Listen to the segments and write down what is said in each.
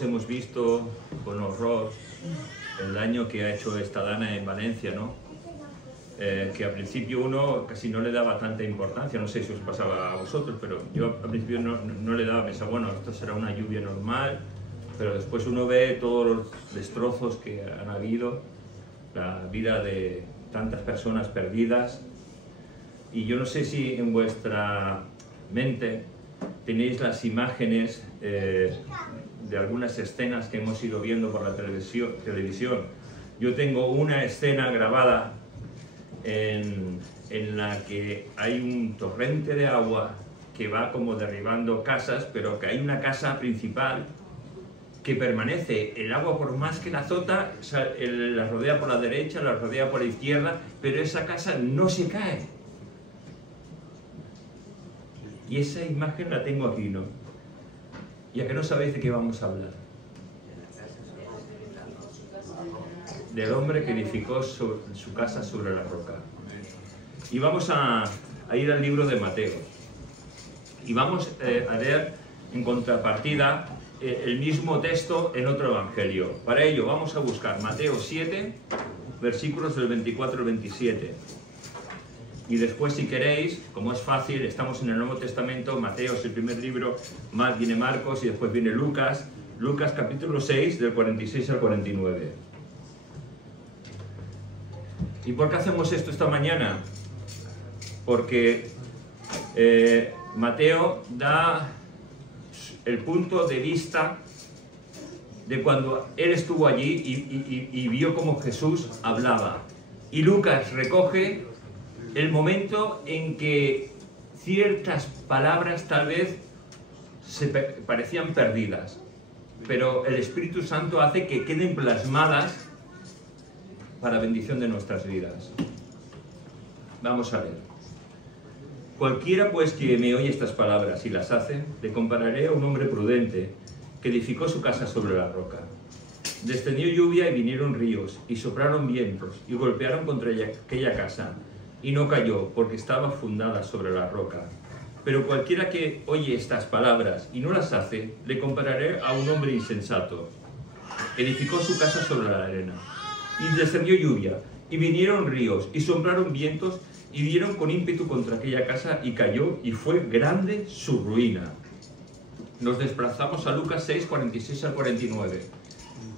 Todos hemos visto con horror el daño que ha hecho esta dana en Valencia, ¿no? Que al principio uno casi no le daba tanta importancia, no sé si os pasaba a vosotros, pero yo al principio no le daba, pensaba, bueno, esto será una lluvia normal, pero después uno ve todos los destrozos que han habido, la vida de tantas personas perdidas, y yo no sé si en vuestra mente tenéis las imágenes de algunas escenas que hemos ido viendo por la televisión. Yo tengo una escena grabada en la que hay un torrente de agua que va como derribando casas, pero que hay una casa principal que permanece. El agua, por más que la azota, la rodea por la derecha, la rodea por la izquierda, pero esa casa no se cae. Y esa imagen la tengo aquí, ¿no? ¿Y a qué no sabéis de qué vamos a hablar? Del hombre que edificó su casa sobre la roca. Y vamos a ir al libro de Mateo. Y vamos a leer en contrapartida el mismo texto en otro evangelio. Para ello vamos a buscar Mateo 7, versículos del 24 al 27. Y después, si queréis, como es fácil, estamos en el Nuevo Testamento, Mateo es el primer libro, viene Marcos y después viene Lucas. Lucas capítulo 6, del 46 al 49. ¿Y por qué hacemos esto esta mañana? Porque Mateo da el punto de vista de cuando él estuvo allí y vio cómo Jesús hablaba. Y Lucas recoge el momento en que ciertas palabras tal vez se parecían perdidas, pero el Espíritu Santo hace que queden plasmadas para bendición de nuestras vidas. Vamos a ver. Cualquiera pues que me oye estas palabras y las hace, le compararé a un hombre prudente que edificó su casa sobre la roca. Descendió lluvia y vinieron ríos, y soplaron vientos, y golpearon contra aquella casa, y no cayó, porque estaba fundada sobre la roca. Pero cualquiera que oye estas palabras y no las hace, le compararé a un hombre insensato. Edificó su casa sobre la arena. Y descendió lluvia, y vinieron ríos, y soplaron vientos, y dieron con ímpetu contra aquella casa, y cayó, y fue grande su ruina. Nos desplazamos a Lucas 6, 46 al 49,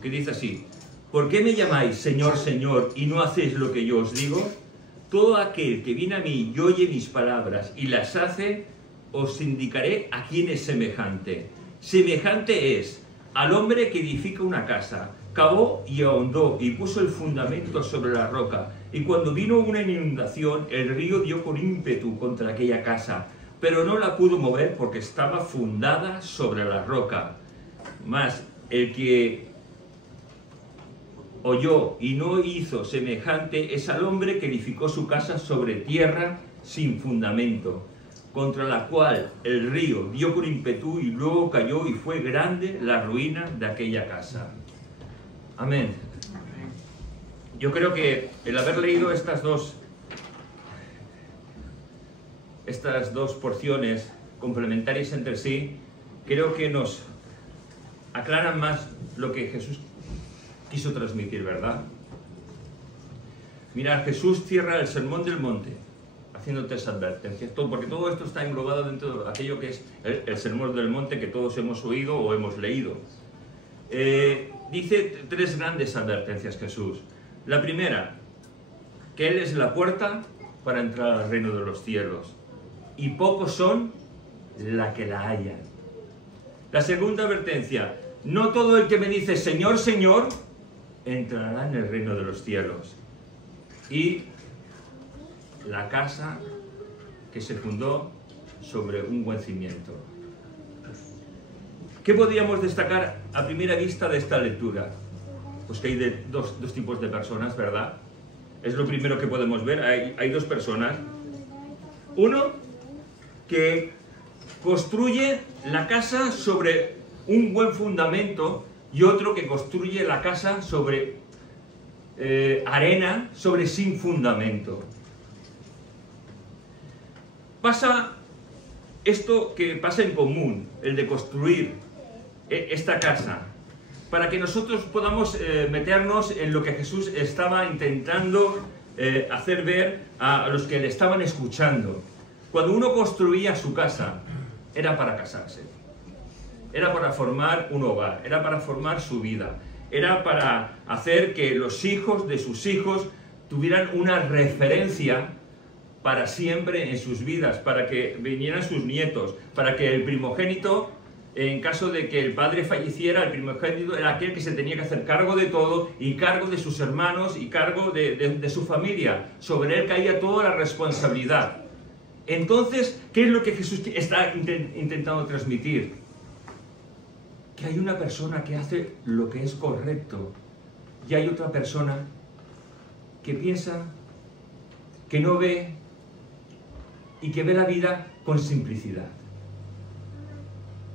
que dice así: ¿Por qué me llamáis Señor, Señor, y no hacéis lo que yo os digo? Todo aquel que viene a mí y oye mis palabras y las hace, os indicaré a quién es semejante. Semejante es al hombre que edifica una casa, cavó y ahondó y puso el fundamento sobre la roca. Y cuando vino una inundación, el río dio con ímpetu contra aquella casa, pero no la pudo mover porque estaba fundada sobre la roca. Mas el que oyó y no hizo semejante es al hombre que edificó su casa sobre tierra sin fundamento, contra la cual el río dio con ímpetu y luego cayó, y fue grande la ruina de aquella casa. Amén. Yo creo que el haber leído estas dos porciones complementarias entre sí, creo que nos aclaran más lo que Jesús quiso transmitir, ¿verdad? Mirad, Jesús cierra el Sermón del Monte haciendo tres advertencias, porque todo esto está englobado dentro de aquello que es el Sermón del Monte que todos hemos oído o hemos leído. Dice tres grandes advertencias Jesús. La primera, que Él es la puerta para entrar al reino de los cielos, y pocos son la que la hallan. La segunda advertencia, no todo el que me dice Señor, Señor, entrará en el reino de los cielos. Y la casa que se fundó sobre un buen cimiento. ¿Qué podríamos destacar a primera vista de esta lectura? Pues que hay dos tipos de personas, ¿verdad? Es lo primero que podemos ver. Hay dos personas. Uno que construye la casa sobre un buen fundamento, y otro que construye la casa sobre arena, sobre sin fundamento. Pasa esto que pasa en común, el de construir esta casa para que nosotros podamos meternos en lo que Jesús estaba intentando hacer ver a los que le estaban escuchando. Cuando uno construía su casa, era para casarse, era para formar un hogar, era para formar su vida, era para hacer que los hijos de sus hijos tuvieran una referencia para siempre en sus vidas, para que vinieran sus nietos, para que el primogénito, en caso de que el padre falleciera, el primogénito era aquel que se tenía que hacer cargo de todo, y cargo de sus hermanos, y cargo de su familia. Sobre él caía toda la responsabilidad. Entonces, ¿qué es lo que Jesús está intentando transmitir? Que hay una persona que hace lo que es correcto, y hay otra persona que piensa, que no ve, y que ve la vida con simplicidad,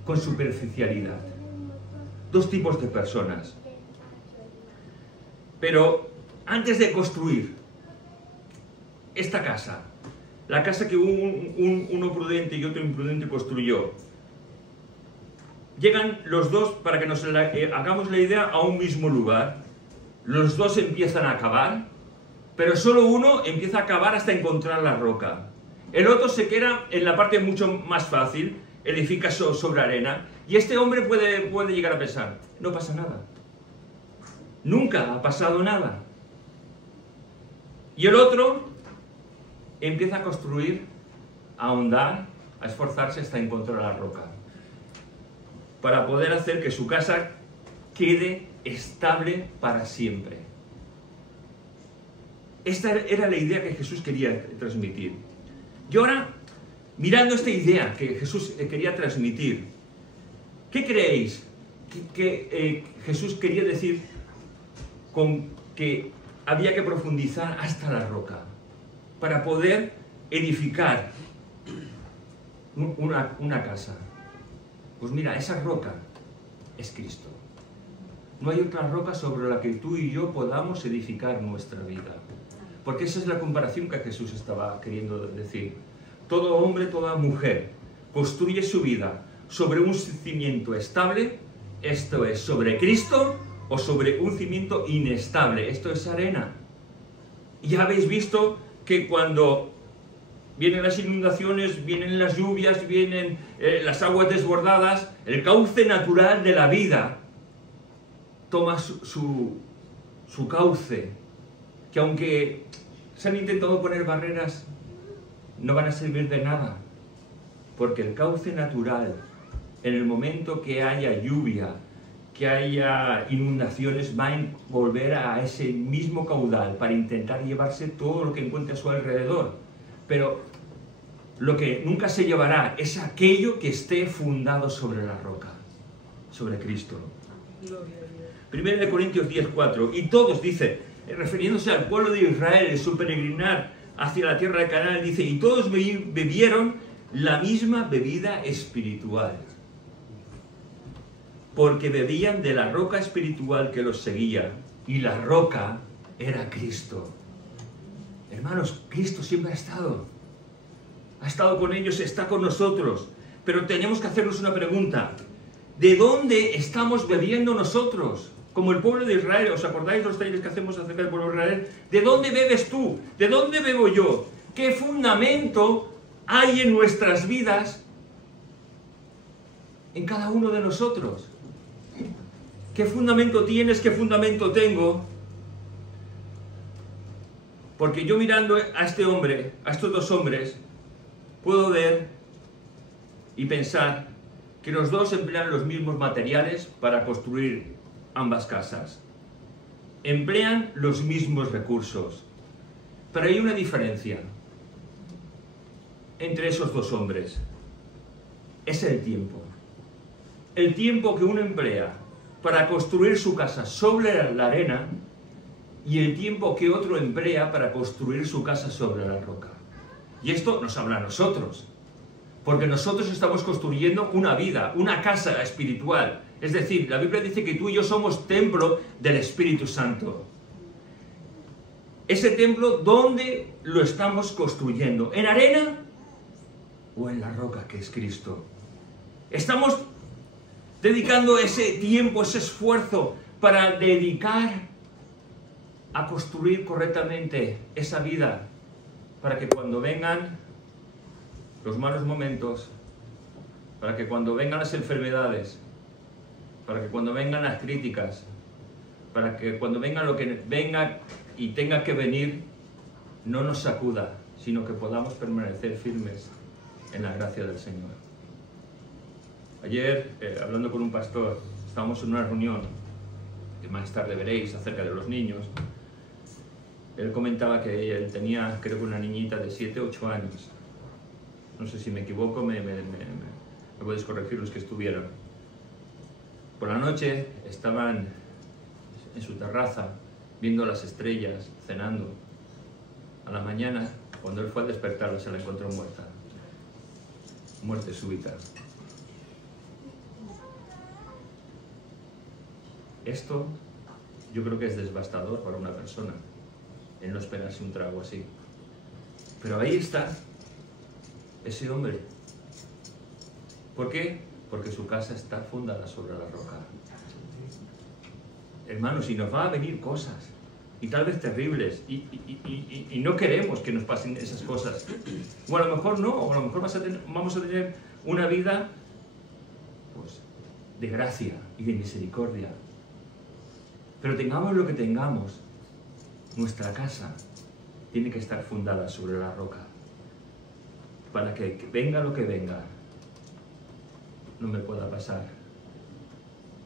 con superficialidad. Dos tipos de personas. Pero antes de construir esta casa, la casa que uno prudente y otro imprudente construyó, llegan los dos, para que nos hagamos la idea, a un mismo lugar. Los dos empiezan a cavar, pero solo uno empieza a cavar hasta encontrar la roca. El otro se queda en la parte mucho más fácil, edifica sobre arena, y este hombre puede llegar a pensar, no pasa nada. Nunca ha pasado nada. Y el otro empieza a construir, a ahondar, a esforzarse hasta encontrar la roca, para poder hacer que su casa quede estable para siempre. Esta era la idea que Jesús quería transmitir. Y ahora, mirando esta idea que Jesús quería transmitir, ¿qué creéis que Jesús quería decir con que había que profundizar hasta la roca para poder edificar una casa? Pues mira, esa roca es Cristo. No hay otra roca sobre la que tú y yo podamos edificar nuestra vida. Porque esa es la comparación que Jesús estaba queriendo decir. Todo hombre, toda mujer construye su vida sobre un cimiento estable, esto es, sobre Cristo, o sobre un cimiento inestable, esto es arena. Y ya habéis visto que cuando vienen las inundaciones, vienen las lluvias, vienen las aguas desbordadas, el cauce natural de la vida toma su cauce, que aunque se han intentado poner barreras, no van a servir de nada, porque el cauce natural, en el momento que haya lluvia, que haya inundaciones, va a volver a ese mismo caudal para intentar llevarse todo lo que encuentre a su alrededor. Pero lo que nunca se llevará es aquello que esté fundado sobre la roca, sobre Cristo. 1 Corintios 10:4, y todos, dice, refiriéndose al pueblo de Israel en su peregrinar hacia la tierra de Canaán, dice, y todos bebieron la misma bebida espiritual, porque bebían de la roca espiritual que los seguía, y la roca era Cristo. Hermanos, Cristo siempre ha estado con ellos, está con nosotros, pero tenemos que hacernos una pregunta: ¿de dónde estamos bebiendo nosotros? Como el pueblo de Israel, ¿os acordáis de los talleres que hacemos acerca del pueblo de Israel? ¿De dónde bebes tú? ¿De dónde bebo yo? ¿Qué fundamento hay en nuestras vidas, en cada uno de nosotros? ¿Qué fundamento tienes? ¿Qué fundamento tengo? Porque yo mirando a este hombre, a estos dos hombres, puedo ver y pensar que los dos emplean los mismos materiales para construir ambas casas. Emplean los mismos recursos. Pero hay una diferencia entre esos dos hombres. Es el tiempo. El tiempo que uno emplea para construir su casa sobre la arena y el tiempo que otro emplea para construir su casa sobre la roca. Y esto nos habla a nosotros, porque nosotros estamos construyendo una vida, una casa espiritual. Es decir, la Biblia dice que tú y yo somos templo del Espíritu Santo. Ese templo, ¿dónde lo estamos construyendo? ¿En arena o en la roca que es Cristo? Estamos dedicando ese tiempo, ese esfuerzo para dedicar a construir correctamente esa vida, para que cuando vengan los malos momentos, para que cuando vengan las enfermedades, para que cuando vengan las críticas, para que cuando venga lo que venga y tenga que venir, no nos sacuda, sino que podamos permanecer firmes en la gracia del Señor. Ayer, hablando con un pastor, estábamos en una reunión, que más tarde veréis, acerca de los niños. Él comentaba que él tenía, creo que una niñita de 7 o 8 años. No sé si me equivoco, me puedes corregir los que estuvieron. Por la noche estaban en su terraza, viendo las estrellas, cenando. A la mañana, cuando él fue a despertarla, se la encontró muerta. Muerte súbita. Esto yo creo que es devastador para una persona, el no esperarse un trago así. Pero ahí está ese hombre. ¿Por qué? Porque su casa está fundada sobre la roca. Hermanos, si nos va a venir cosas, y tal vez terribles, y no queremos que nos pasen esas cosas, o a lo mejor no, o a lo mejor vamos a tener una vida pues, de gracia y de misericordia. Pero tengamos lo que tengamos, nuestra casa tiene que estar fundada sobre la roca, para que venga lo que venga, no me pueda pasar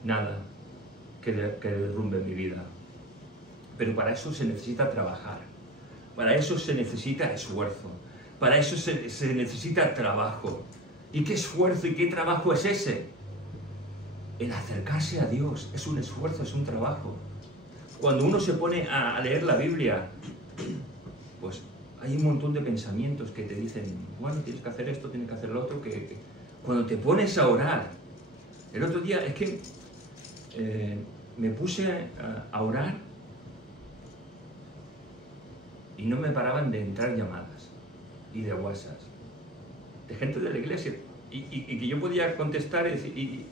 nada que derrumbe mi vida. Pero para eso se necesita trabajar, para eso se necesita esfuerzo, para eso se necesita trabajo. ¿Y qué esfuerzo y qué trabajo es ese? El acercarse a Dios es un esfuerzo, es un trabajo. Cuando uno se pone a leer la Biblia, pues hay un montón de pensamientos que te dicen, bueno, tienes que hacer esto, tienes que hacer lo otro, que cuando te pones a orar, el otro día es que me puse a orar y no me paraban de entrar llamadas y de WhatsApp de gente de la iglesia y que yo podía contestar y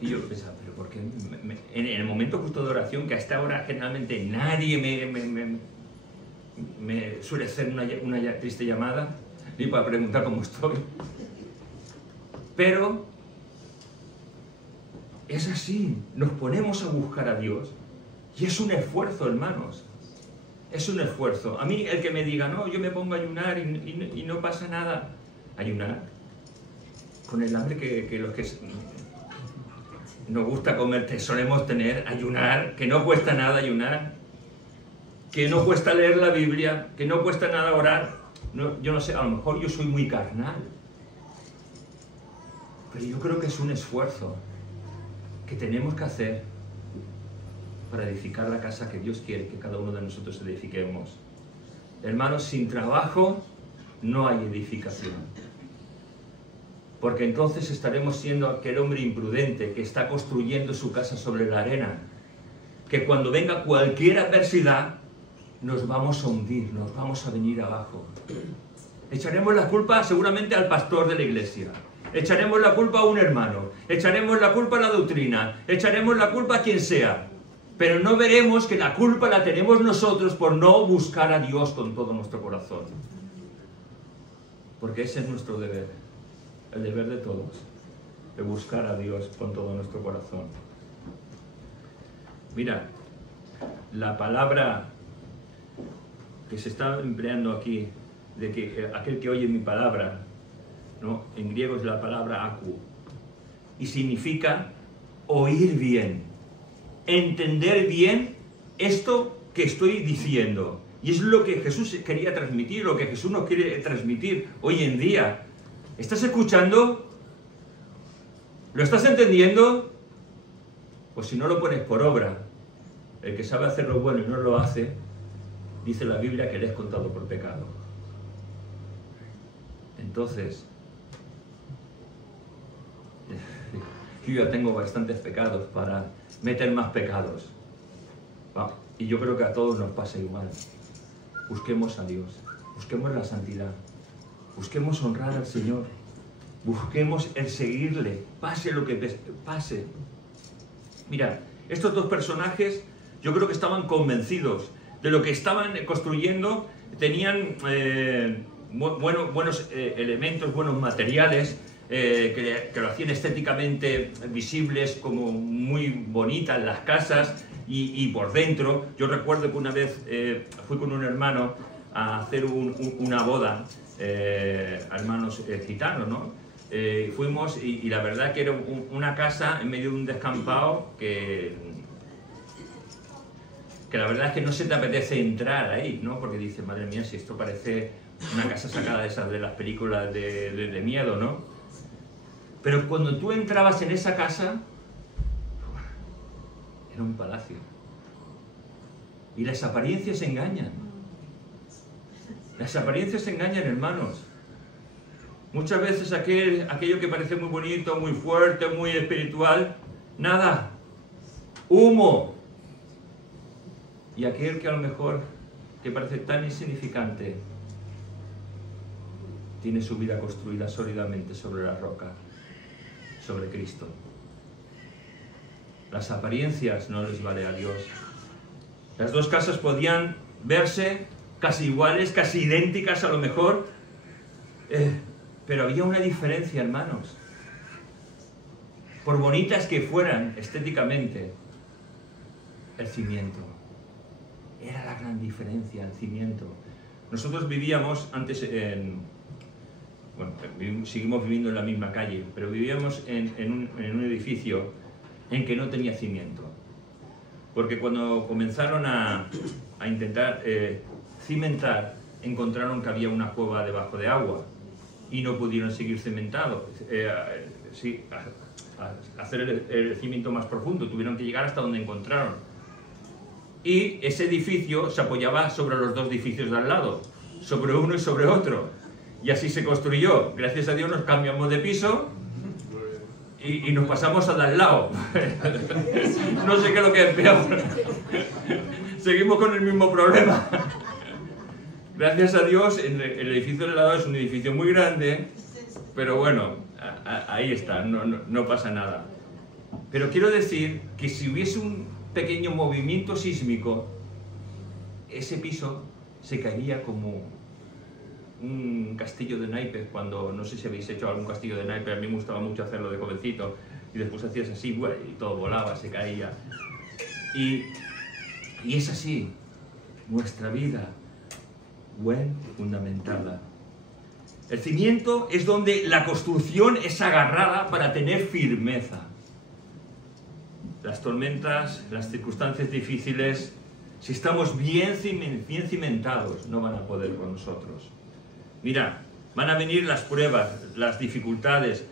yo pensaba, pero ¿por qué? En el momento justo de oración, que a esta hora generalmente nadie me suele hacer una triste llamada, ni para preguntar cómo estoy. Pero es así, nos ponemos a buscar a Dios y es un esfuerzo, hermanos. Es un esfuerzo. A mí el que me diga, no, yo me pongo a ayunar y no pasa nada. Ayunar con el hambre que los que nos gusta comer, solemos tener, ayunar, que no cuesta nada ayunar, que no cuesta leer la Biblia, que no cuesta nada orar. No, yo no sé, a lo mejor yo soy muy carnal, pero yo creo que es un esfuerzo que tenemos que hacer para edificar la casa que Dios quiere que cada uno de nosotros edifiquemos. Hermanos, sin trabajo no hay edificación. Porque entonces estaremos siendo aquel hombre imprudente que está construyendo su casa sobre la arena, que cuando venga cualquier adversidad nos vamos a hundir, nos vamos a venir abajo. Echaremos la culpa seguramente al pastor de la iglesia, echaremos la culpa a un hermano, echaremos la culpa a la doctrina, echaremos la culpa a quien sea, pero no veremos que la culpa la tenemos nosotros por no buscar a Dios con todo nuestro corazón. Porque ese es nuestro deber, el deber de todos, de buscar a Dios con todo nuestro corazón. Mira, la palabra que se está empleando aquí, de que aquel que oye mi palabra, ¿no? En griego es la palabra aku, y significa oír bien, entender bien esto que estoy diciendo. Y es lo que Jesús quería transmitir, lo que Jesús nos quiere transmitir hoy en día. ¿Estás escuchando? ¿Lo estás entendiendo? Pues si no lo pones por obra, el que sabe hacer lo bueno y no lo hace, dice la Biblia que le es contado por pecado. Entonces, yo ya tengo bastantes pecados para meter más pecados. Y yo creo que a todos nos pasa igual. Busquemos a Dios, busquemos la santidad, busquemos honrar al Señor, Busquemos el seguirle, pase lo que pase. Mira, estos dos personajes yo creo que estaban convencidos de lo que estaban construyendo, tenían buenos elementos, buenos materiales, que lo hacían estéticamente visibles, como muy bonitas las casas y por dentro. Yo recuerdo que una vez fui con un hermano a hacer una boda, hermanos gitanos, ¿no? Fuimos y la verdad que era una casa en medio de un descampado que la verdad es que no se te apetece entrar ahí, ¿no? Porque dices, madre mía, si esto parece una casa sacada de esas de las películas de miedo, ¿no? Pero cuando tú entrabas en esa casa, era un palacio. Y las apariencias engañan. Las apariencias engañan, hermanos. Muchas veces aquello que parece muy bonito, muy fuerte, muy espiritual, nada, humo. Y aquel que a lo mejor, que parece tan insignificante, tiene su vida construida sólidamente sobre la roca, sobre Cristo. Las apariencias no les vale a Dios. Las dos casas podían verse casi iguales, casi idénticas a lo mejor, pero había una diferencia, hermanos. Por bonitas que fueran estéticamente, el cimiento. Era la gran diferencia, el cimiento. Nosotros vivíamos antes seguimos viviendo en la misma calle, pero vivíamos en un edificio en que no tenía cimiento. Porque cuando comenzaron a intentar cimentar, encontraron que había una cueva debajo de agua y no pudieron seguir cimentado, hacer el cimiento más profundo, tuvieron que llegar hasta donde encontraron. Y ese edificio se apoyaba sobre los dos edificios de al lado, sobre uno y sobre otro. Y así se construyó. Gracias a Dios nos cambiamos de piso y nos pasamos al de al lado. No sé qué es lo que es peor. Seguimos con el mismo problema. Gracias a Dios, el edificio de al lado es un edificio muy grande, pero bueno, ahí está, no pasa nada. Pero quiero decir que si hubiese un pequeño movimiento sísmico, ese piso se caería como un castillo de naipes. Cuando, no sé si habéis hecho algún castillo de naipes, a mí me gustaba mucho hacerlo de jovencito, y después hacías así, y todo volaba, se caía. Y es así, nuestra vida, buen fundamentada. El cimiento es donde la construcción es agarrada para tener firmeza. Las tormentas, las circunstancias difíciles, si estamos bien cimentados, no van a poder con nosotros. Mira, van a venir las pruebas, las dificultades,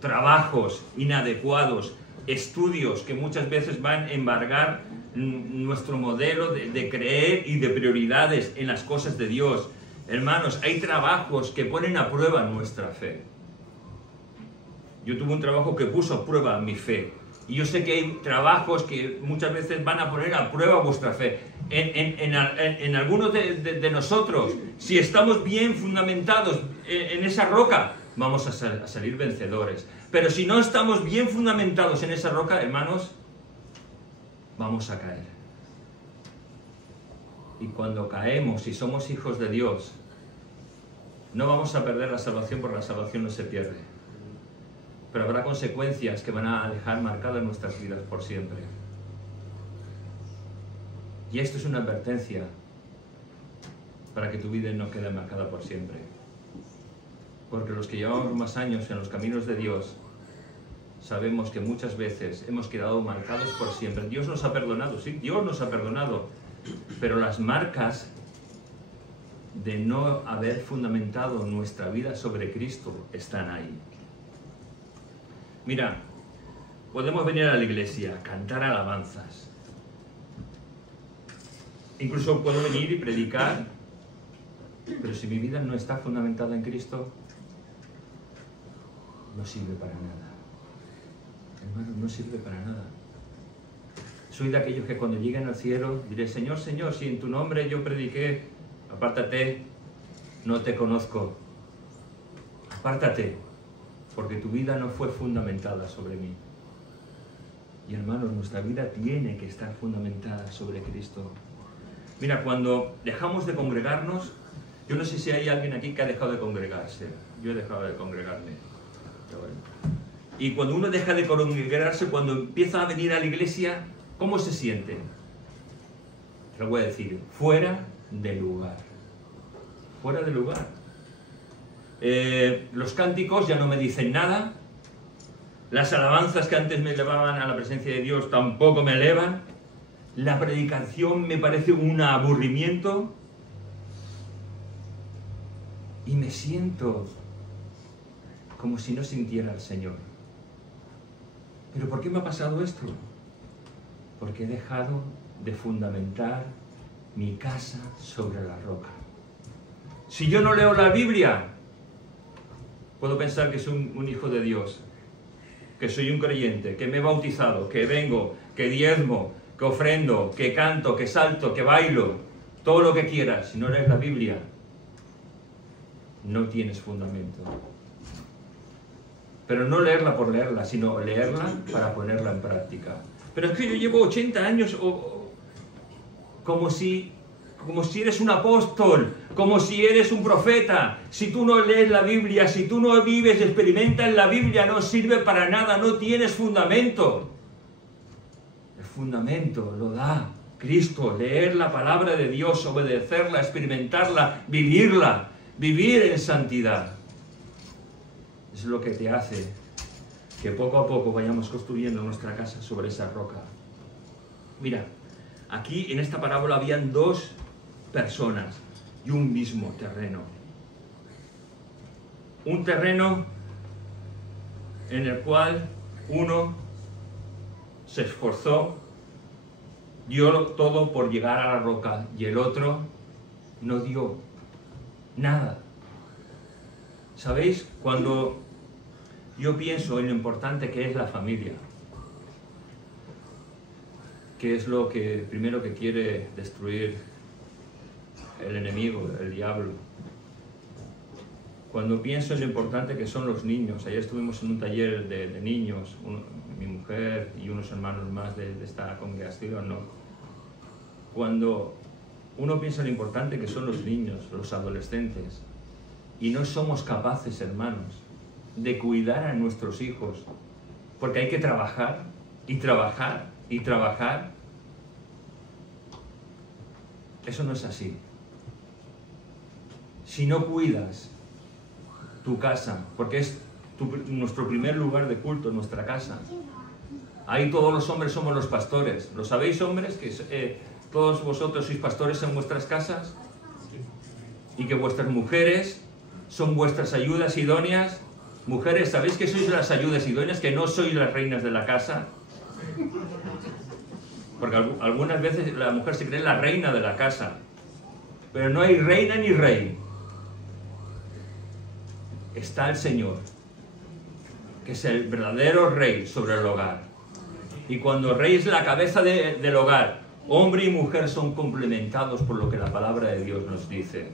trabajos inadecuados, estudios que muchas veces van a embargar nuestro modelo de creer y de prioridades en las cosas de Dios. Hermanos, hay trabajos que ponen a prueba nuestra fe. Yo tuve un trabajo que puso a prueba mi fe. Y yo sé que hay trabajos que muchas veces van a poner a prueba vuestra fe. En algunos de nosotros, si estamos bien fundamentados en esa roca, vamos a salir vencedores. Pero si no estamos bien fundamentados en esa roca, hermanos, vamos a caer. Y cuando caemos y somos hijos de Dios, no vamos a perder la salvación, porque la salvación no se pierde. Pero habrá consecuencias que van a dejar marcadas nuestras vidas por siempre. Y esto es una advertencia para que tu vida no quede marcada por siempre. Porque los que llevamos más años en los caminos de Dios, sabemos que muchas veces hemos quedado marcados por siempre. Dios nos ha perdonado, sí, Dios nos ha perdonado, pero las marcas de no haber fundamentado nuestra vida sobre Cristo están ahí. Mira, podemos venir a la iglesia, cantar alabanzas. Incluso puedo venir y predicar, pero si mi vida no está fundamentada en Cristo, no sirve para nada. Hermano, no sirve para nada. Soy de aquellos que cuando lleguen al cielo diré: Señor, Señor, si en tu nombre yo prediqué, apártate, no te conozco. Apártate. porque tu vida no fue fundamentada sobre mí. Y hermanos, nuestra vida tiene que estar fundamentada sobre Cristo. Mira, cuando dejamos de congregarnos, yo no sé si hay alguien aquí que ha dejado de congregarse. Yo he dejado de congregarme. Pero bueno. Y cuando uno deja de congregarse, cuando empieza a venir a la iglesia, ¿cómo se siente? Te lo voy a decir, fuera de lugar. Fuera de lugar. Los cánticos ya no me dicen nada. Las alabanzas que antes me elevaban a la presencia de Dios tampoco me elevan. La predicación me parece un aburrimiento. Y me siento como si no sintiera al Señor. ¿Pero por qué me ha pasado esto? Porque he dejado de fundamentar mi casa sobre la roca. Si yo no leo la Biblia, puedo pensar que soy un hijo de Dios, que soy un creyente, que me he bautizado, que vengo, que diezmo, que ofrendo, que canto, que salto, que bailo, todo lo que quieras. Si no lees la Biblia, no tienes fundamento. Pero no leerla por leerla, sino leerla para ponerla en práctica. Pero es que yo llevo 80 años como si eres un apóstol, como si eres un profeta. Si tú no lees la Biblia, si tú no vives y experimentas la Biblia, no sirve para nada, no tienes fundamento. El fundamento lo da Cristo, leer la palabra de Dios, obedecerla, experimentarla, vivirla, vivir en santidad. Es lo que te hace que poco a poco vayamos construyendo nuestra casa sobre esa roca. Mira, aquí en esta parábola habían dos personas y un mismo terreno. Un terreno en el cual uno se esforzó, dio todo por llegar a la roca, y el otro no dio nada. ¿Sabéis? Cuando yo pienso en lo importante que es la familia, que es lo que primero que quiere destruir el enemigo, el diablo. Cuando pienso en lo importante que son los niños, ayer estuvimos en un taller de niños, mi mujer y unos hermanos más de esta congregación, ¿no? Cuando uno piensa en lo importante que son los niños, los adolescentes, y no somos capaces, hermanos, de cuidar a nuestros hijos, porque hay que trabajar y trabajar y trabajar. Eso no es así. Si no cuidas tu casa, porque es nuestro primer lugar de culto, nuestra casa. Ahí todos los hombres somos los pastores. ¿Lo sabéis, hombres? Que todos vosotros sois pastores en vuestras casas y que vuestras mujeres son vuestras ayudas idóneas. Mujeres, ¿sabéis que sois las ayudas idóneas? Que no sois las reinas de la casa. Porque algunas veces la mujer se cree la reina de la casa. Pero no hay reina ni rey. Está el Señor, que es el verdadero rey sobre el hogar. Y cuando el rey es la cabeza del hogar, hombre y mujer son complementados por lo que la palabra de Dios nos dice.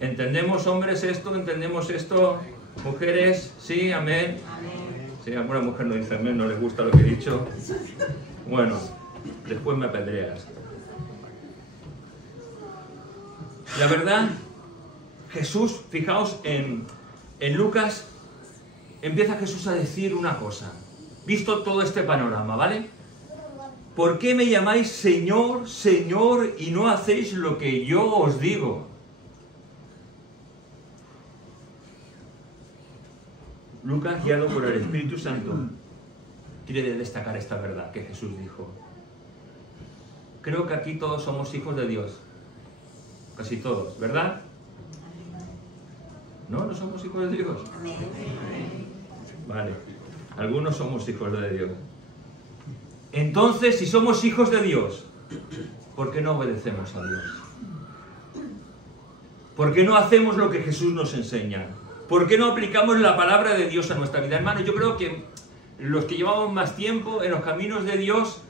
¿Entendemos, hombres, esto? ¿Entendemos esto? ¿Mujeres? ¿Sí? ¿Amén? Sí, alguna mujer no dice amén, no le gusta lo que he dicho. Bueno, después me apedreas. La verdad, Jesús, fijaos en Lucas, empieza Jesús a decir una cosa. Visto todo este panorama, ¿vale? ¿Por qué me llamáis Señor, Señor, y no hacéis lo que yo os digo? Lucas, guiado por el Espíritu Santo, quiere destacar esta verdad que Jesús dijo. Creo que aquí todos somos hijos de Dios. Casi todos, ¿verdad? ¿No? ¿No somos hijos de Dios? Vale. Algunos somos hijos de Dios. Entonces, si somos hijos de Dios, ¿por qué no obedecemos a Dios? ¿Por qué no hacemos lo que Jesús nos enseña? ¿Por qué no aplicamos la palabra de Dios a nuestra vida? Hermano, yo creo que los que llevamos más tiempo en los caminos de Dios,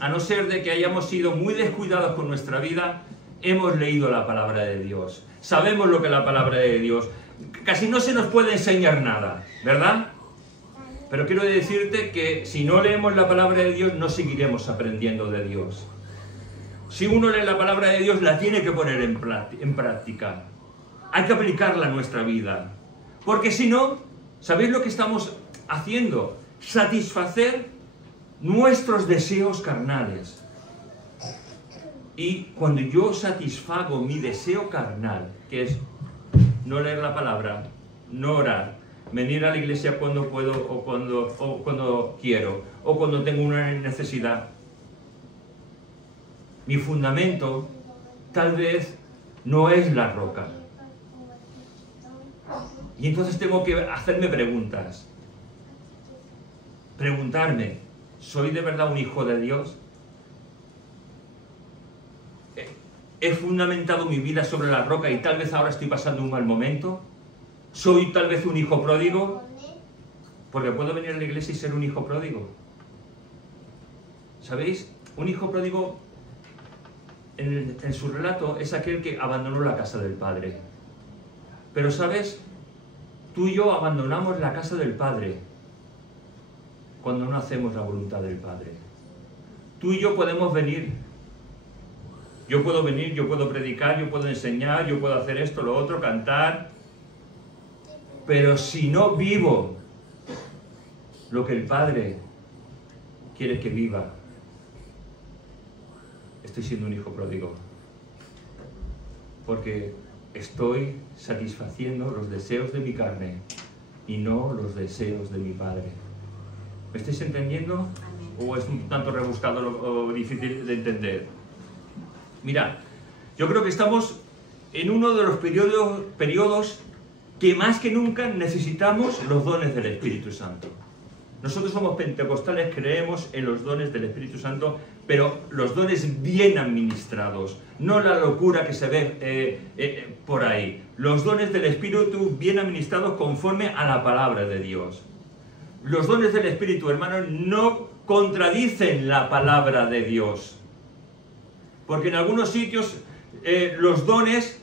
a no ser de que hayamos sido muy descuidados con nuestra vida, hemos leído la palabra de Dios. Sabemos lo que es la palabra de Dios. casi no se nos puede enseñar nada, ¿verdad? Pero quiero decirte que si no leemos la palabra de Dios, no seguiremos aprendiendo de Dios. Si uno lee la palabra de Dios, la tiene que poner en práctica. Hay que aplicarla a nuestra vida. Porque si no, ¿sabéis lo que estamos haciendo? Satisfacer nuestros deseos carnales. Y cuando yo satisfago mi deseo carnal, que es no leer la palabra, no orar, venir a la iglesia cuando puedo o cuando quiero, o cuando tengo una necesidad, mi fundamento tal vez no es la roca. Y entonces tengo que hacerme preguntas. Preguntarme, ¿soy de verdad un hijo de Dios? ¿He fundamentado mi vida sobre la roca y tal vez ahora estoy pasando un mal momento? ¿Soy tal vez un hijo pródigo? Porque puedo venir a la iglesia y ser un hijo pródigo. ¿Sabéis? Un hijo pródigo, en su relato, es aquel que abandonó la casa del padre. Pero ¿sabes? Tú y yo abandonamos la casa del padre cuando no hacemos la voluntad del Padre. Tú y yo podemos venir. Yo puedo venir, yo puedo predicar, yo puedo enseñar, yo puedo hacer esto, lo otro, cantar. Pero si no vivo lo que el Padre quiere que viva, estoy siendo un hijo pródigo. Porque estoy satisfaciendo los deseos de mi carne y no los deseos de mi Padre. ¿Me estáis entendiendo? ¿O es un tanto rebuscado o difícil de entender? Mirad, yo creo que estamos en uno de los periodos que más que nunca necesitamos los dones del Espíritu Santo. Nosotros somos pentecostales, creemos en los dones del Espíritu Santo, pero los dones bien administrados, no la locura que se ve por ahí. Los dones del Espíritu bien administrados conforme a la palabra de Dios. Los dones del Espíritu, hermanos, no contradicen la palabra de Dios. Porque en algunos sitios los dones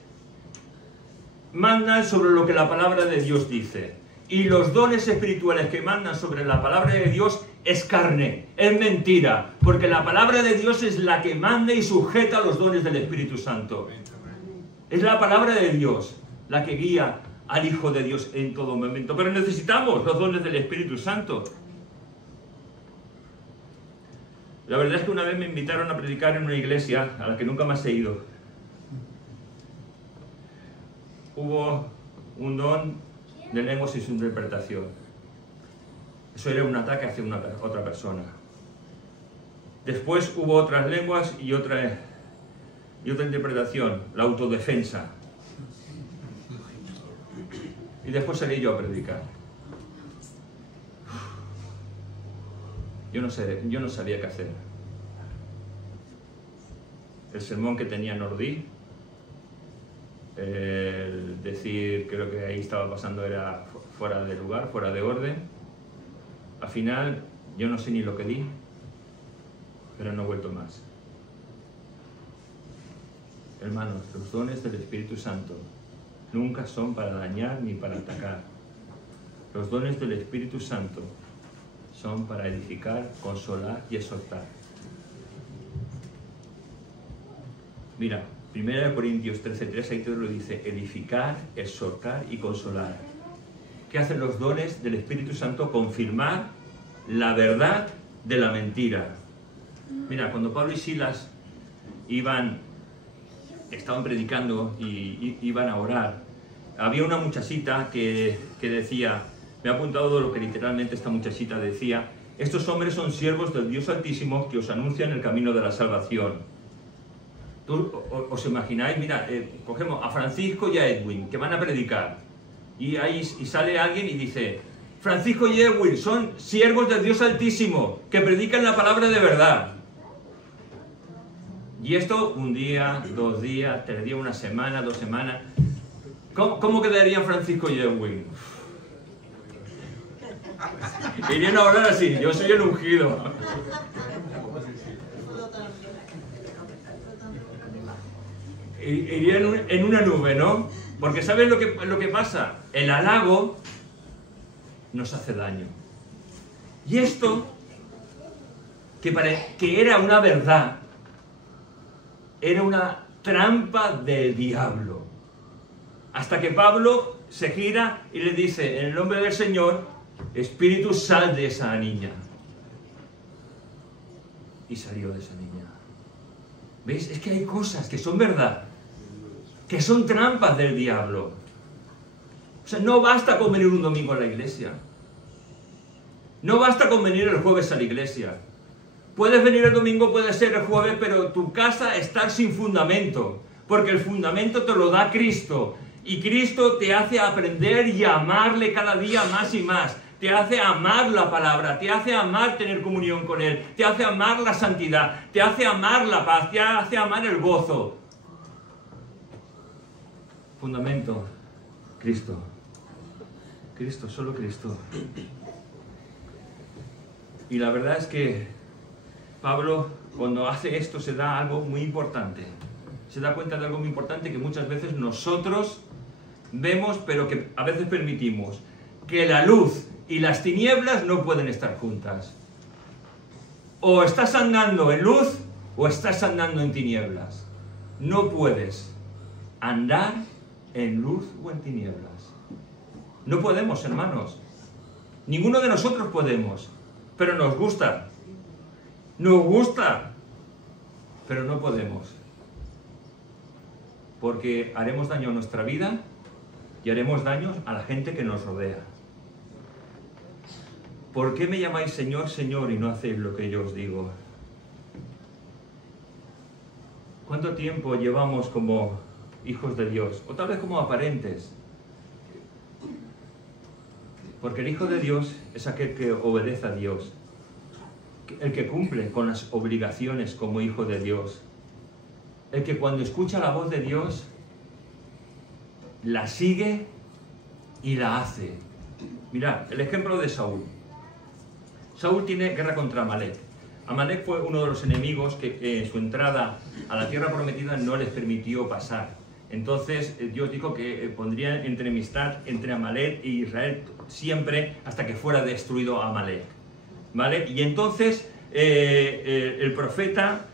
mandan sobre lo que la palabra de Dios dice. Y los dones espirituales que mandan sobre la palabra de Dios es carne, es mentira. Porque la palabra de Dios es la que manda y sujeta los dones del Espíritu Santo. Es la palabra de Dios la que guía al Hijo de Dios en todo momento. Pero necesitamos los dones del Espíritu Santo. La verdad es que una vez me invitaron a predicar en una iglesia a la que nunca más he ido. Hubo un don de lenguas y su interpretación. Eso era un ataque hacia otra persona. Después hubo otras lenguas y otra interpretación, la autodefensa. Y después salí yo a predicar. Yo no sabía qué hacer. El sermón que tenía Nordí, el decir que lo que ahí estaba pasando era fuera de lugar, fuera de orden. Al final, yo no sé ni lo que di, pero no he vuelto más. Hermanos, los dones del Espíritu Santo nunca son para dañar ni para atacar. Los dones del Espíritu Santo son para edificar, consolar y exhortar. Mira, 1 Corintios 13:3, ahí te lo dice: edificar, exhortar y consolar. ¿Qué hacen los dones del Espíritu Santo? Confirmar la verdad de la mentira. Mira, cuando Pablo y Silas estaban predicando y iban a orar, había una muchachita que decía, me ha apuntado lo que literalmente esta muchachita decía: estos hombres son siervos del Dios Altísimo que os anuncian el camino de la salvación. ¿Tú os imagináis? Mira, cogemos a Francisco y a Edwin, que van a predicar, y sale alguien y dice: Francisco y Edwin son siervos del Dios Altísimo que predican la palabra de verdad. Y esto un día, 2 días, 3 días, 1 semana, 2 semanas. ¿Cómo quedarían Francisco y Edwin? Irían a hablar así: yo soy el ungido. Irían en una nube, ¿no? Porque ¿sabes lo que pasa? el halago nos hace daño. Y esto, que era una verdad, era una trampa del diablo. Hasta que Pablo se gira y le dice, en el nombre del Señor, espíritu, sal de esa niña. Y salió de esa niña. ¿Veis? Es que hay cosas que son verdad, que son trampas del diablo. O sea, no basta con venir un domingo a la iglesia. No basta con venir el jueves a la iglesia. Puedes venir el domingo, puede ser el jueves, pero tu casa está sin fundamento. Porque el fundamento te lo da Cristo. Y Cristo te hace aprender y amarle cada día más y más. Te hace amar la palabra, te hace amar tener comunión con Él, te hace amar la santidad, te hace amar la paz, te hace amar el gozo. Fundamento, Cristo. Cristo, solo Cristo. Y la verdad es que Pablo, cuando hace esto, se da algo muy importante. Se da cuenta de algo muy importante que muchas veces nosotros vemos, pero que a veces permitimos. Que la luz y las tinieblas no pueden estar juntas. O estás andando en luz o estás andando en tinieblas. No puedes andar en luz o en tinieblas. No podemos, hermanos. Ninguno de nosotros podemos. Pero nos gusta. Nos gusta. Pero no podemos. Porque haremos daño a nuestra vida y haremos daño a la gente que nos rodea. ¿Por qué me llamáis Señor, Señor y no hacéis lo que yo os digo? ¿Cuánto tiempo llevamos como hijos de Dios? O tal vez como aparentes. Porque el Hijo de Dios es aquel que obedece a Dios. El que cumple con las obligaciones como Hijo de Dios. El que cuando escucha la voz de Dios, la sigue y la hace. Mirad, el ejemplo de Saúl. Saúl tiene guerra contra Amalek. Amalek fue uno de los enemigos que en su entrada a la tierra prometida no les permitió pasar. Entonces Dios dijo que pondría enemistad entre Amalek e Israel siempre hasta que fuera destruido Amalek. ¿Vale? Y entonces el profeta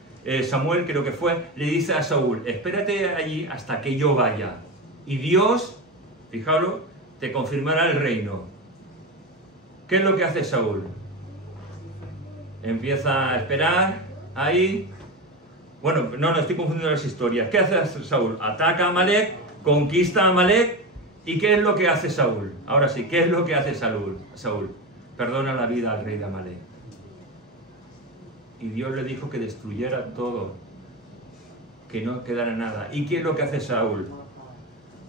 Samuel, creo que fue, le dice a Saúl, espérate allí hasta que yo vaya. Y Dios, fijaros, te confirmará el reino. ¿Qué es lo que hace Saúl? Empieza a esperar, ahí. Bueno, no estoy confundiendo las historias. ¿Qué hace Saúl? Ataca a Amalek, conquista a Amalek. ¿Y qué es lo que hace Saúl? Ahora sí, ¿qué es lo que hace Saúl? Perdona la vida al rey de Amalek. Y Dios le dijo que destruyera todo, que no quedara nada. ¿Y qué es lo que hace Saúl?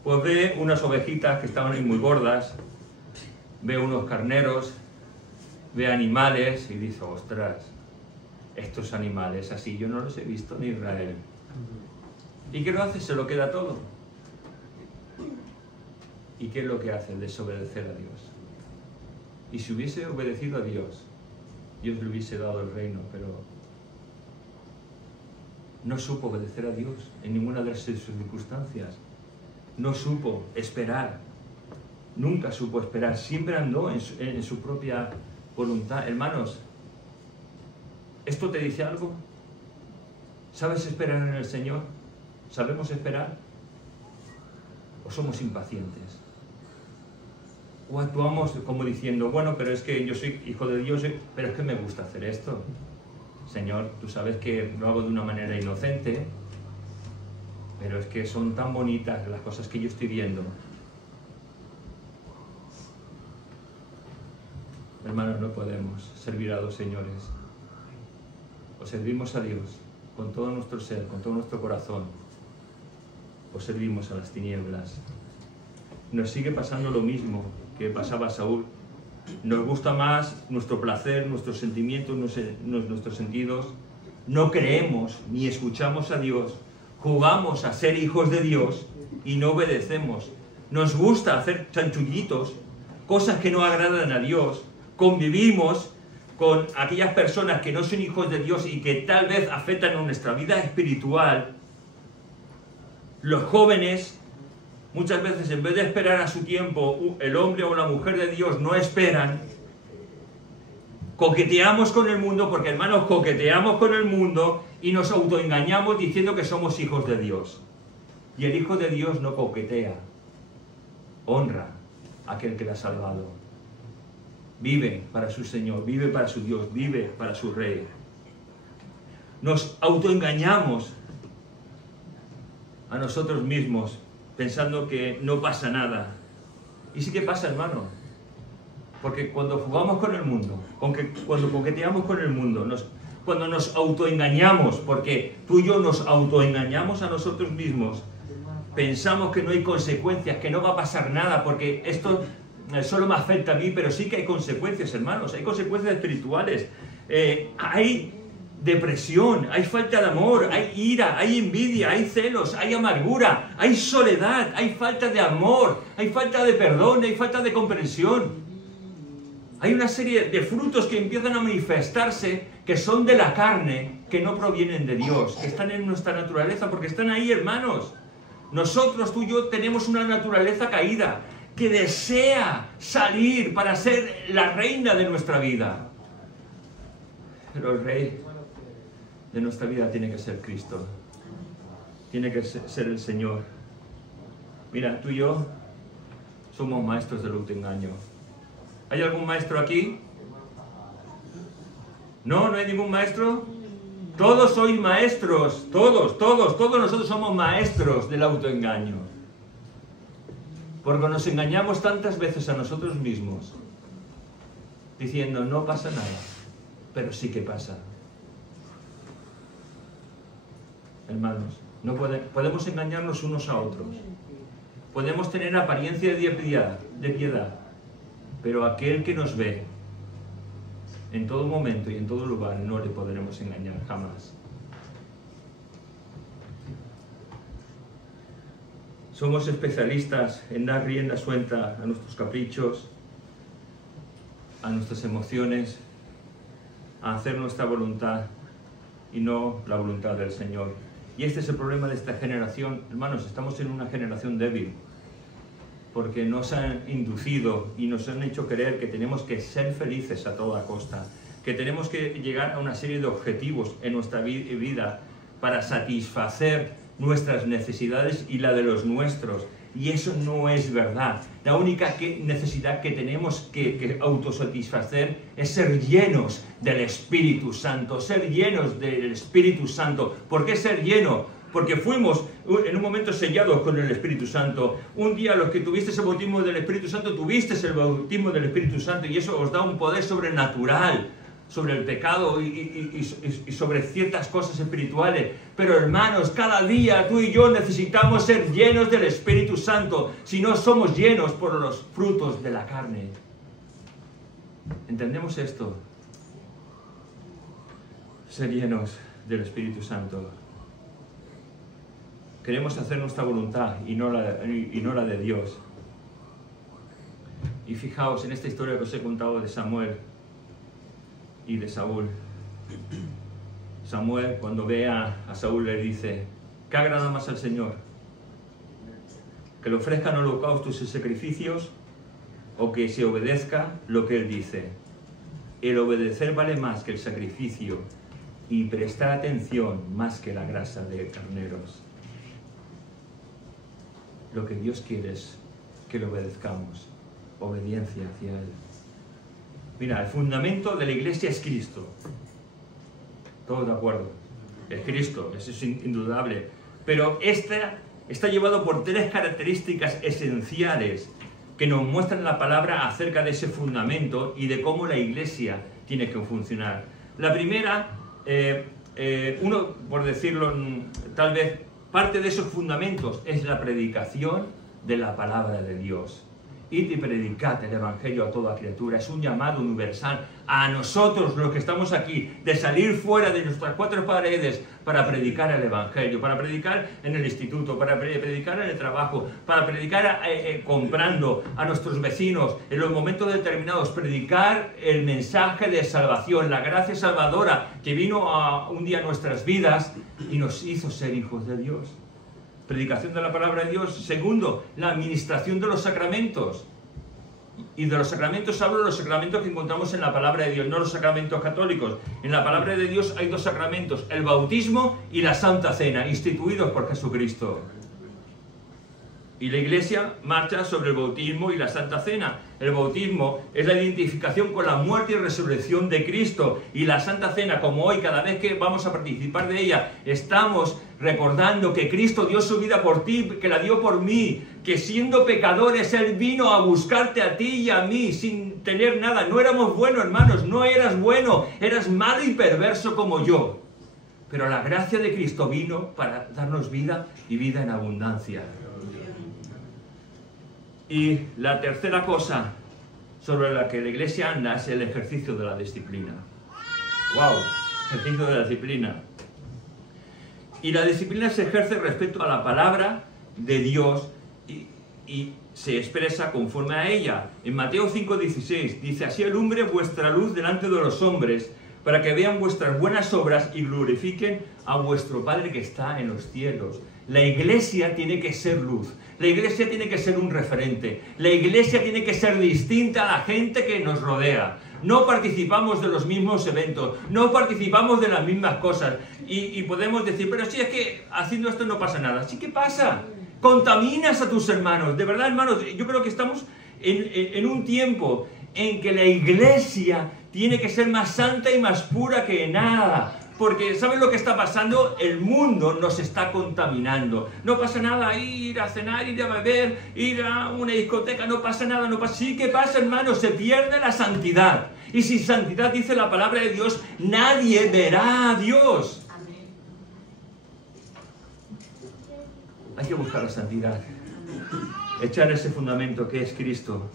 Pues ve unas ovejitas que estaban ahí muy gordas, ve unos carneros, ve animales y dice, ostras, estos animales así yo no los he visto en Israel. ¿Y qué lo hace? Se lo queda todo. ¿Y qué es lo que hace? Desobedecer a Dios. Y si hubiese obedecido a Dios, Dios le hubiese dado el reino, pero no supo obedecer a Dios en ninguna de sus circunstancias. No supo esperar. Nunca supo esperar. Siempre andó en su propia voluntad. Hermanos, ¿esto te dice algo? ¿Sabes esperar en el Señor? ¿Sabemos esperar? ¿O somos impacientes? ¿O actuamos como diciendo, bueno, pero es que yo soy hijo de Dios, pero es que me gusta hacer esto? Señor, tú sabes que lo hago de una manera inocente, pero es que son tan bonitas las cosas que yo estoy viendo. Hermanos, no podemos servir a dos señores. O servimos a Dios con todo nuestro ser, con todo nuestro corazón, o servimos a las tinieblas. Nos sigue pasando lo mismo que pasaba a Saúl. Nos gusta más nuestro placer, nuestros sentimientos, nuestros sentidos. No creemos ni escuchamos a Dios. Jugamos a ser hijos de Dios y no obedecemos. Nos gusta hacer chanchullitos, cosas que no agradan a Dios. Convivimos con aquellas personas que no son hijos de Dios y que tal vez afectan a nuestra vida espiritual. Los jóvenes Muchas veces, en vez de esperar a su tiempo, el hombre o la mujer de Dios no esperan. Coqueteamos con el mundo, porque hermanos, coqueteamos con el mundo y nos autoengañamos diciendo que somos hijos de Dios. Y el Hijo de Dios no coquetea, honra a aquel que le ha salvado. Vive para su Señor, vive para su Dios, vive para su Rey. Nos autoengañamos a nosotros mismos, pensando que no pasa nada. Y sí que pasa, hermano. Porque cuando jugamos con el mundo, cuando coqueteamos con el mundo, cuando nos autoengañamos, porque tú y yo nos autoengañamos a nosotros mismos, pensamos que no hay consecuencias, que no va a pasar nada, porque esto solo me afecta a mí, pero sí que hay consecuencias, hermanos, hay consecuencias espirituales. Hay depresión, hay falta de amor, hay ira, hay envidia, hay celos, hay amargura, hay soledad, hay falta de amor, hay falta de perdón, hay falta de comprensión. Hay una serie de frutos que empiezan a manifestarse que son de la carne, que no provienen de Dios, que están en nuestra naturaleza, porque están ahí, hermanos. Nosotros, tú y yo, tenemos una naturaleza caída que desea salir para ser la reina de nuestra vida. Pero el Rey de nuestra vida tiene que ser Cristo. Tiene que ser el Señor. Mira, tú y yo somos maestros del autoengaño. ¿Hay algún maestro aquí? ¿No? ¿No hay ningún maestro? Todos sois maestros, todos nosotros somos maestros del autoengaño. Porque nos engañamos tantas veces a nosotros mismos, diciendo no pasa nada, pero sí que pasa. Hermanos, no podemos engañarnos unos a otros. Podemos tener apariencia de piedad, pero aquel que nos ve en todo momento y en todo lugar no le podremos engañar jamás. Somos especialistas en dar rienda suelta a nuestros caprichos, a nuestras emociones, a hacer nuestra voluntad y no la voluntad del Señor. Y este es el problema de esta generación. Hermanos, estamos en una generación débil, porque nos han inducido y nos han hecho creer que tenemos que ser felices a toda costa, que tenemos que llegar a una serie de objetivos en nuestra vida para satisfacer nuestras necesidades y la de los nuestros. Y eso no es verdad. La única necesidad que tenemos que autosatisfacer es ser llenos del Espíritu Santo, ser llenos del Espíritu Santo. ¿Por qué ser lleno? Porque fuimos en un momento sellados con el Espíritu Santo. Un día los que tuvisteis el bautismo del Espíritu Santo, tuvisteis el bautismo del Espíritu Santo, y eso os da un poder sobrenatural sobre el pecado y sobre ciertas cosas espirituales. Pero hermanos, cada día tú y yo necesitamos ser llenos del Espíritu Santo, si no somos llenos por los frutos de la carne. ¿Entendemos esto? Ser llenos del Espíritu Santo. Queremos hacer nuestra voluntad y no la de Dios. Y fijaos en esta historia que os he contado de Samuel y de Saúl. Samuel, cuando ve a Saúl, le dice: ¿qué agrada más al Señor? ¿Que le ofrezcan holocaustos y sacrificios, o que se obedezca lo que Él dice? El obedecer vale más que el sacrificio, y prestar atención más que la grasa de carneros. Lo que Dios quiere es que le obedezcamos, obediencia hacia Él. Mira, el fundamento de la iglesia es Cristo. Todos de acuerdo. Es Cristo, eso es indudable. Pero está llevado por tres características esenciales que nos muestran la palabra acerca de ese fundamento y de cómo la iglesia tiene que funcionar. La primera, uno, por decirlo tal vez, parte de esos fundamentos es la predicación de la palabra de Dios. Id y predicad el Evangelio a toda criatura. Es un llamado universal a nosotros, los que estamos aquí, de salir fuera de nuestras cuatro paredes para predicar el Evangelio, para predicar en el instituto, para predicar en el trabajo, para predicar comprando a nuestros vecinos, en los momentos determinados, predicar el mensaje de salvación, la gracia salvadora que vino un día a nuestras vidas y nos hizo ser hijos de Dios. predicación de la palabra de Dios. Segundo, la administración de los sacramentos. Y de los sacramentos hablo de los sacramentos que encontramos en la palabra de Dios, no los sacramentos católicos. En la palabra de Dios hay dos sacramentos, el bautismo y la Santa Cena, instituidos por Jesucristo. Y la Iglesia marcha sobre el bautismo y la Santa Cena. El bautismo es la identificación con la muerte y resurrección de Cristo. Y la Santa Cena, como hoy, cada vez que vamos a participar de ella, estamos recordando que Cristo dio su vida por ti, que la dio por mí, que siendo pecadores Él vino a buscarte a ti y a mí sin tener nada. No éramos buenos, hermanos, no eras bueno, eras malo y perverso como yo. Pero la gracia de Cristo vino para darnos vida y vida en abundancia. Y la tercera cosa sobre la que la Iglesia anda es el ejercicio de la disciplina. ¡Wow! Ejercicio de la disciplina. Y la disciplina se ejerce respecto a la palabra de Dios y se expresa conforme a ella. En Mateo 5:16 dice: así alumbre vuestra luz delante de los hombres, para que vean vuestras buenas obras y glorifiquen a vuestro Padre que está en los cielos. La Iglesia tiene que ser luz. La Iglesia tiene que ser un referente. La Iglesia tiene que ser distinta a la gente que nos rodea. No participamos de los mismos eventos, no participamos de las mismas cosas. Y podemos decir, pero si es que haciendo esto no pasa nada. Sí que pasa. Contaminas a tus hermanos. De verdad, hermanos, yo creo que estamos en un tiempo en que la Iglesia tiene que ser más santa y más pura que nada. Porque, ¿saben lo que está pasando? El mundo nos está contaminando. No pasa nada ir a cenar, ir a beber, ir a una discoteca, no pasa nada, no pasa. Sí que pasa, hermanos, se pierde la santidad. Y sin santidad, dice la palabra de Dios, nadie verá a Dios. Amén. Hay que buscar la santidad. Echar ese fundamento que es Cristo.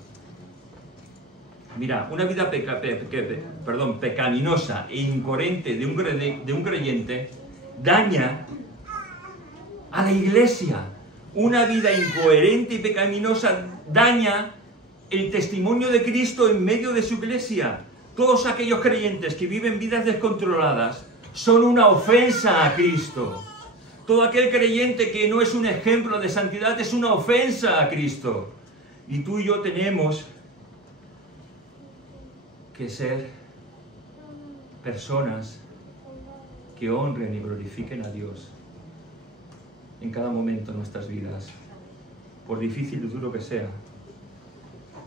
Mira, una vida pecaminosa e incoherente de un creyente daña a la Iglesia. Una vida incoherente y pecaminosa daña el testimonio de Cristo en medio de su Iglesia. Todos aquellos creyentes que viven vidas descontroladas son una ofensa a Cristo. Todo aquel creyente que no es un ejemplo de santidad es una ofensa a Cristo. Y tú y yo tenemos que ser personas que honren y glorifiquen a Dios en cada momento de nuestras vidas, por difícil y duro que sea.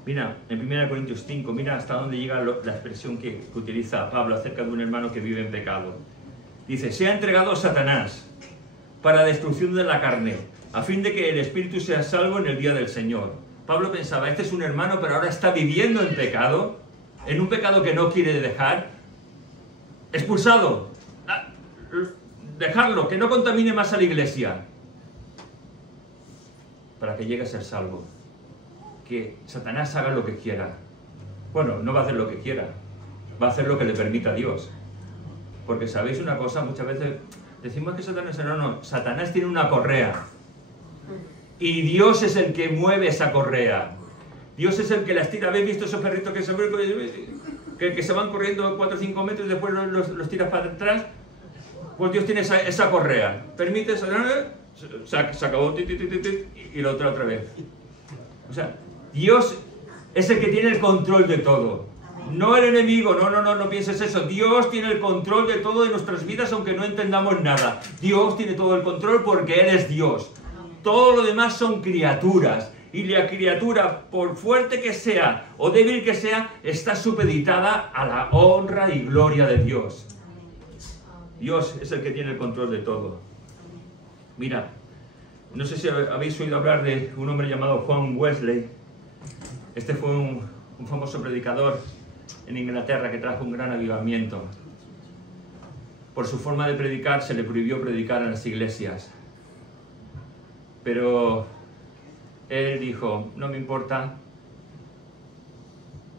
Mira, en 1 Corintios 5, mira hasta dónde llega la expresión que utiliza Pablo acerca de un hermano que vive en pecado. Dice, se ha entregado a Satanás para destrucción de la carne, a fin de que el espíritu sea salvo en el día del Señor. Pablo pensaba, este es un hermano, pero ahora está viviendo en pecado, en un pecado que no quiere dejar, expulsado, dejarlo, que no contamine más a la Iglesia, para que llegue a ser salvo. Que Satanás haga lo que quiera. Bueno, no va a hacer lo que quiera, va a hacer lo que le permita Dios. Porque sabéis una cosa, muchas veces decimos que Satanás no, Satanás tiene una correa. Y Dios es el que mueve esa correa. Dios es el que las tira. ¿Habéis visto esos perritos que se van corriendo 4 o 5 metros y después los tiras para atrás? Pues Dios tiene esa correa. Permite, se acabó, y la otra vez. O sea, Dios es el que tiene el control de todo. No el enemigo, no pienses eso. Dios tiene el control de todo de nuestras vidas, aunque no entendamos nada. Dios tiene todo el control porque Él es Dios. Todo lo demás son criaturas. Y la criatura, por fuerte que sea o débil que sea, está supeditada a la honra y gloria de Dios. Dios es el que tiene el control de todo. Mira, no sé si habéis oído hablar de un hombre llamado John Wesley. Este fue un famoso predicador en Inglaterra que trajo un gran avivamiento. Por su forma de predicar se le prohibió predicar en las iglesias. Pero él dijo, no me importa,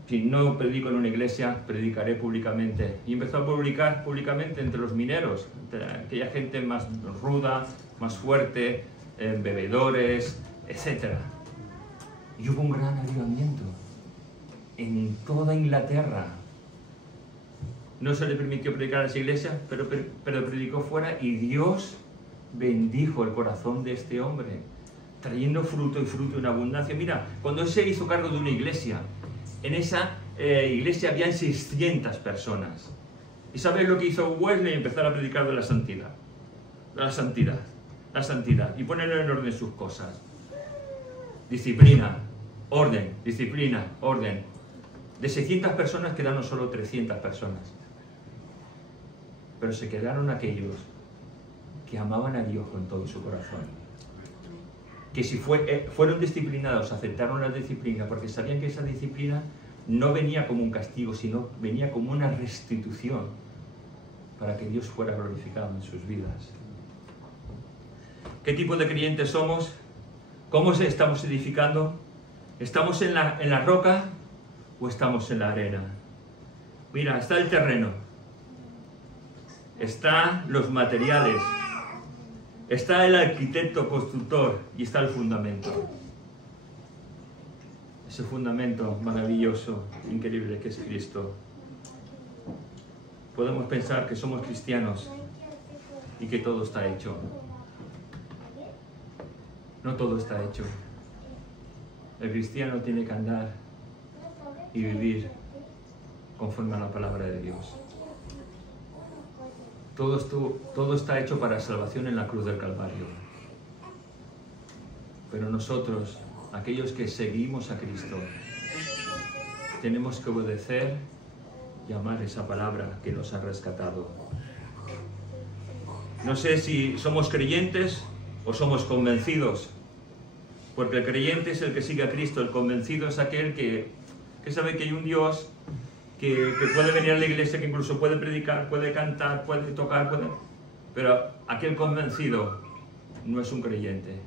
si no predico en una iglesia, predicaré públicamente. Y empezó a predicar públicamente entre los mineros, entre aquella gente más ruda, más fuerte, bebedores, etc. Y hubo un gran avivamiento en toda Inglaterra. No se le permitió predicar en las iglesias, pero predicó fuera y Dios bendijo el corazón de este hombre, trayendo fruto y fruto en abundancia. Mira, cuando él se hizo cargo de una iglesia, en esa iglesia habían 600 personas. ¿Y sabes lo que hizo Wesley? Empezar a predicar de la santidad. De la santidad. La santidad. Y ponerlo en orden sus cosas. Disciplina, orden, disciplina, orden. De 600 personas quedaron solo 300 personas. Pero se quedaron aquellos que amaban a Dios con todo su corazón. Que si fueron disciplinados, aceptaron la disciplina, porque sabían que esa disciplina no venía como un castigo, sino venía como una restitución para que Dios fuera glorificado en sus vidas. ¿Qué tipo de creyentes somos? ¿Cómo estamos edificando? ¿Estamos en la roca o estamos en la arena? Mira, está el terreno, están los materiales, está el arquitecto constructor y está el fundamento. Ese fundamento maravilloso, increíble que es Cristo. Podemos pensar que somos cristianos y que todo está hecho. No todo está hecho. El cristiano tiene que andar y vivir conforme a la palabra de Dios. Todo está hecho para salvación en la cruz del Calvario. Pero nosotros, aquellos que seguimos a Cristo, tenemos que obedecer y amar esa palabra que nos ha rescatado. No sé si somos creyentes o somos convencidos, porque el creyente es el que sigue a Cristo, el convencido es aquel que sabe que hay un Dios que puede venir a la iglesia, que incluso puede predicar, puede cantar, puede tocar, pero aquel convencido no es un creyente,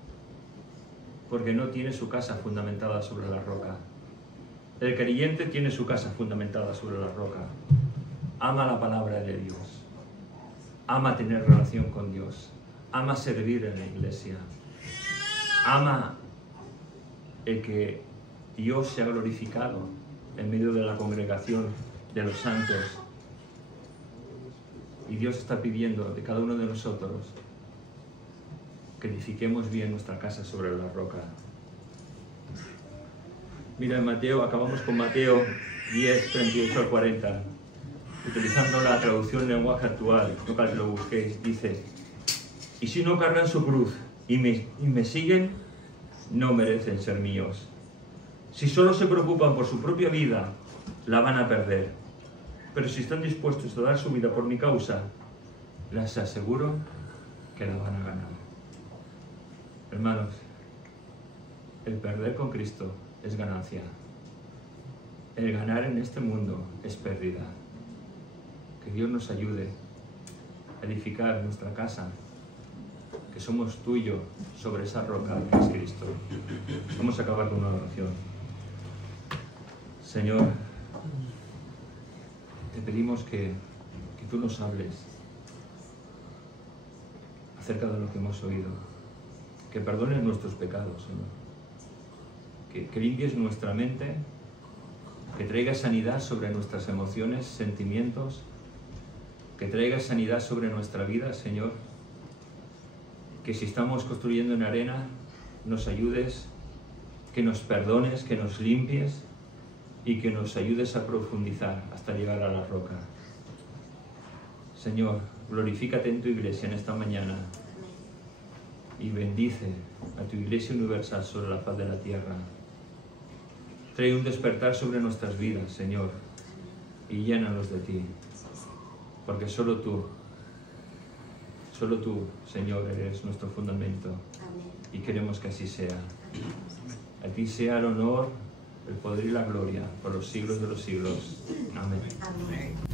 porque no tiene su casa fundamentada sobre la roca. El creyente tiene su casa fundamentada sobre la roca. Ama la palabra de Dios, ama tener relación con Dios, ama servir en la iglesia, ama el que Dios sea glorificado en medio de la congregación de los santos. Y Dios está pidiendo de cada uno de nosotros que edifiquemos bien nuestra casa sobre la roca. Mira, en Mateo, acabamos con Mateo 10, 38 al 40, utilizando la traducción lenguaje actual, no para que lo busquéis. Dice: y si no cargan su cruz y me siguen, no merecen ser míos. Si solo se preocupan por su propia vida, la van a perder. Pero si están dispuestos a dar su vida por mi causa, les aseguro que la van a ganar. Hermanos, el perder con Cristo es ganancia. El ganar en este mundo es pérdida. Que Dios nos ayude a edificar nuestra casa, que somos tuyo sobre esa roca que es Cristo. Vamos a acabar con una oración. Señor, te pedimos que tú nos hables acerca de lo que hemos oído, que perdones nuestros pecados, Señor, que limpies nuestra mente, que traigas sanidad sobre nuestras emociones, sentimientos, que traigas sanidad sobre nuestra vida, Señor, que si estamos construyendo en arena, nos ayudes, que nos perdones, que nos limpies y que nos ayudes a profundizar hasta llegar a la roca. Señor, glorifícate en tu iglesia en esta mañana y bendice a tu iglesia universal sobre la faz de la tierra. Trae un despertar sobre nuestras vidas, Señor, y llénanos de ti, porque solo tú, Señor, eres nuestro fundamento. Amén. Y queremos que así sea. A ti sea el honor, el poder y la gloria por los siglos de los siglos. Amén. Amén.